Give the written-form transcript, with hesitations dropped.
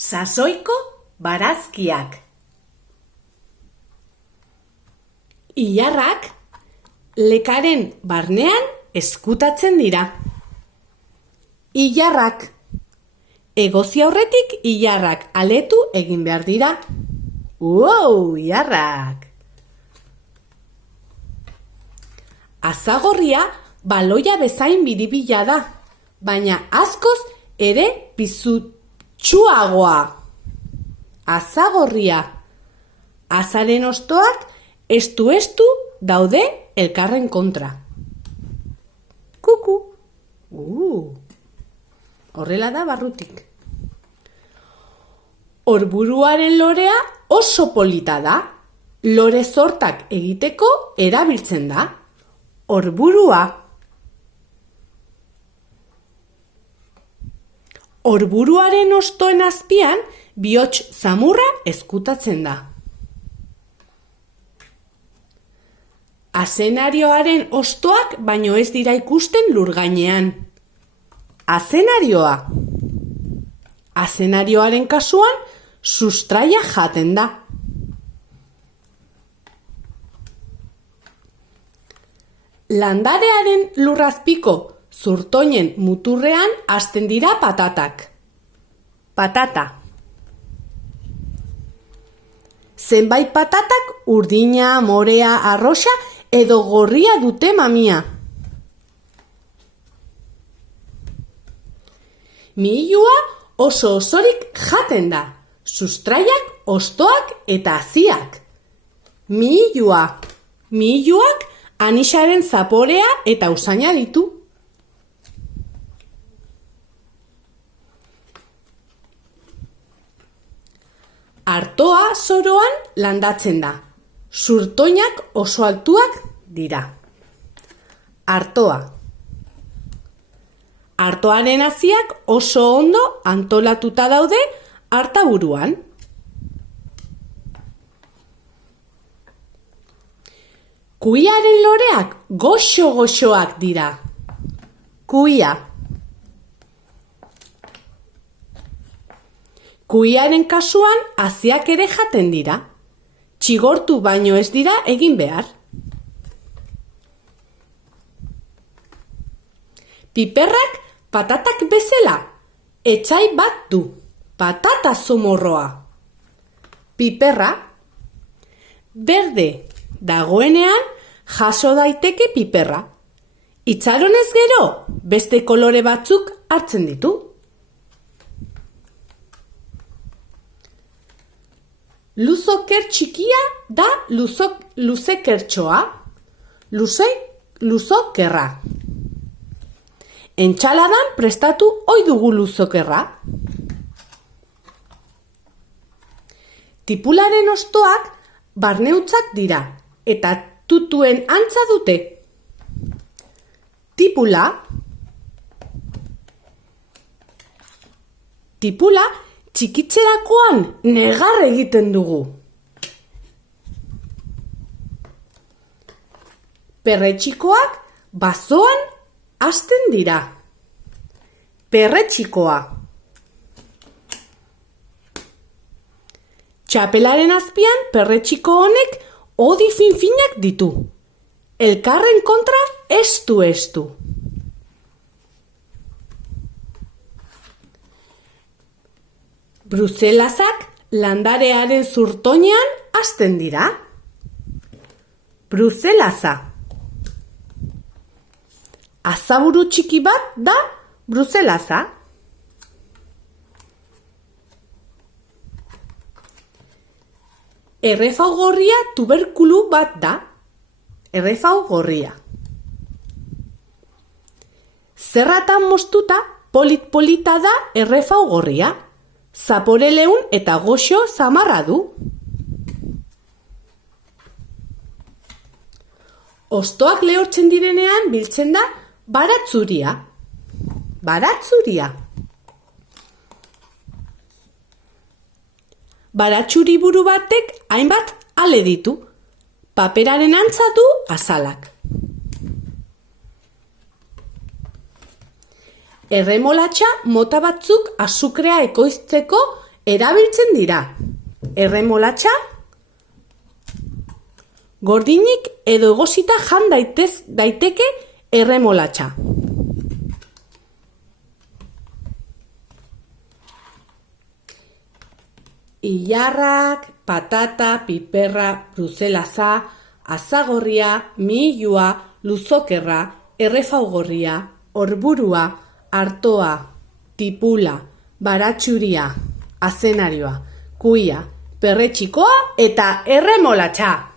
Sasoiko barazkiak. Ilarrak lekaren barnean ezkutatzen dira. Ilarrak. Egozi aurretik ilarrak aletu egin behar dira. Ilarrak! Azagorria baloia bezain biribila da, baina askoz ere pisutsuagoa. Azagorria. Azaren hostoak estu daude elkarren kontra. Kuku. Horrela da barrutik. Orburuaren lorea oso polita da. Lore zortak egiteko erabiltzen da. Orburua. Orburuaren hostoen azpian bihotz zamurra ezkutatzen da. Azenarioaren hostoak baino ez dira ikusten lur gainean. Azenarioa. Azenarioaren kasuan sustraia jaten da. Landarearen lurrazpiko zurtoinen muturrean hasten dira patatak. Patata. Zenbait patatak urdina, morea, arroxa edo gorria dute mamia. Mihilua oso osorik jaten da. Sustraiak, hostoak eta haziak. Mihiluak anixaren zaporea eta usaina ditu. Artoa zoroan landatzen da. Zurtoinak oso altuak dira. Artoa. Artoaren haziak oso ondo antolatuta daude artaburuan. Kuiaren loreak goxo-goxoak dira. Kuia. Kuiaren kasuan haziak ere jaten dira. Txigortu baino ez dira egin behar. Piperrak patatak bezala etsai bat du. Patata zomorroa. Piperra. Berde dagoenean jaso daiteke piperra. Itxaronez gero beste kolore batzuk hartzen ditu. Luzoker txikia da luzekertxoa. Luzokerra. Entxaladan prestatu ohi dugu luzokerra. Tipularen hostoak barneutzak dira eta tutuen antza dute. Tipula txikitzerakoan negar egiten dugu. Perretxikoak bazoan hasten dira. Perretxikoa. Txapelaren azpian perretxiko honek hodi finfinak ditu. Elkarren kontra estu. Bruselasak landarearen zurtoinean hasten dira. Bruselasa. Azaburu txiki bat da bruselasa. Errefau gorria tuberkulu bat da. Errefau gorria. Zerratan moztuta polit-polita da errefau gorria. Zapore leun eta goxo zamarra du. Hostoak lehortzen direnean biltzen da baratzuria. Baratzuri buru batek hainbat ale ditu. Paperaren antza du azalak. Erremolatxa mota batzuk azukrea ekoizteko erabiltzen dira. Erremolatxa, gordinik edo egosita jan daiteke erremolatxa. Ilarrak, patata, piperra, bruselasa, azagorria, mihilua, luzokerra, errefaugorria, orburua, artoa, tipula, baratxuria, azenarioa, kuia, perretxikoa eta erremolatxa.